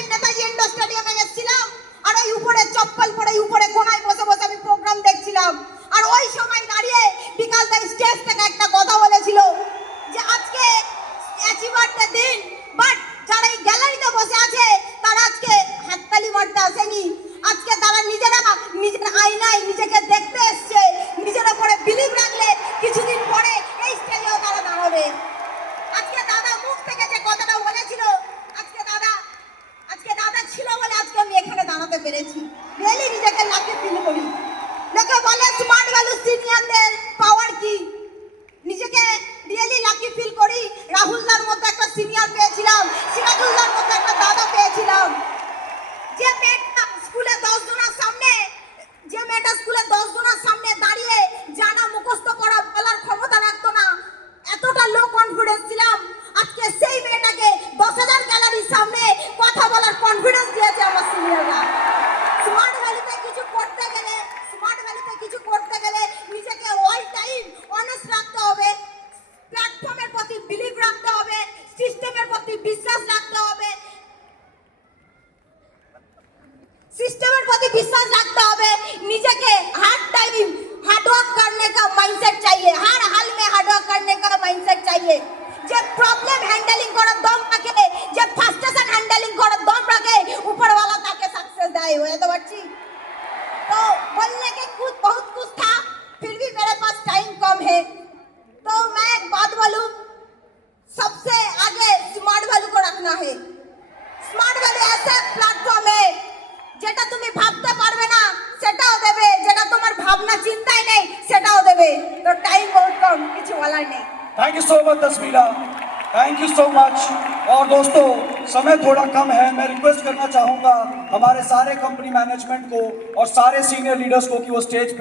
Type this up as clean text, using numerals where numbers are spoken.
Time Netaji indoor স্টেডিয়ামে গেছিলাম, আর ওই উপরে চপ্পল পরে উপরে কোনায় বসে বসে আমি প্রোগ্রাম দেখছিলাম। আর ওই সময় দাঁড়িয়ে বিকাশ দা স্টেজ থেকে একটা কথা বলেছিল যে আজকে অ্যাচিভারদের দিন, বাট যারা এই গ্যালারিতে বসে আছে তারা আজকে হাততালি মারতে আসেনি। আজকে তারা নিজেরা নিজের আয়নায় নিজেকে দেখতে এসছে। নিজের উপরে বিলিভ রাখলে কিছুদিন পরে এই স্টেজেও তারা দাঁড়াবে। আজকে দাদা মুখ থেকে যে কথাটা বলেছিল, আজকে দাদা ছিল বলে আজকে আমি এখানে দাঁড়াতে পেরেছি। রিয়েলি নিজেকে লাকি ফিল করি। লোকে বলে স্মার্ট ভ্যালু সিনিয়রদের পাওয়ার কি, নিজেকে রিয়েলি লাকি ফিল করি। রাহুলদার মতো একটা সিনিয়র পেয়েছিলাম, সিরাজুল্লাহর মতো একটা দাদা পেয়েছিলাম। যে মেয়েটা স্কুলে 10 জনের সামনে দাঁড়িয়ে জানা মুখস্থ করা বলার ক্ষমতা রাখতো না, এতটা লো কনফিডেন্স ছিলাম, আজকে সেই মেয়েটাকে 10,000 গ্যালারির সামনে কথা বলার কনফিডেন্স দিয়েছে আমার সিনিয়ররা। স্মার্ট ভ্যালিতে কিছু করতে গেলে নিজেকে অল টাইম অনেস্ট রাখতে হবে, প্ল্যাটফর্মের প্রতি বিলিভ রাখতে হবে, সিস্টেমের প্রতি বিশ্বাস রাখতে হবে, নিজেকে हर टाइम हार्डवर्क करने का माइंडसेट चाहिए, हर हाल में हार्डवर्क करने का माइंडसेट चाहिए। যে প্রবলেম হ্যান্ডেলিং করার দম রাখে, যে ফ্রাস্ট্রেশন হ্যান্ডেলিং করার দম রাখে, ऊपरवाला তাকে সাকসেস দেয়। হয়ে তো পারছি तो बोलने के कुछ बहुत कुछ था, फिर भी मेरे पास टाइम कम है, तो मैं एक बात बोलूं, सबसे आगे स्मार्ट वैल्यू को रखना है। স্মার্ট ভ্যালু ऐसे প্ল্যাটফর্ম है যেটা তুমি ভাবতে পারবে না সেটাও দেবে, যেটা তোমার ভাবনা চিন্তাই নেই সেটাও দেবে। তো টাইম বহুত কম, কিছু বলার নেই। Thank you so much Tasmira, thank you so much. और दोस्तों समय थोड़ा कम है, मैं रिक्वेस्ट करना चाहूँगा हमारे सारे कंपनी मैनेजमेंट को और सारे सीनियर लीडर्स को कि वो स्टेज पे